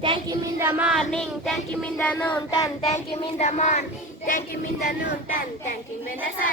Thank you in the morning, thank him in the noon time, thank him in the morning, thank him in the noon time, thank him in the sun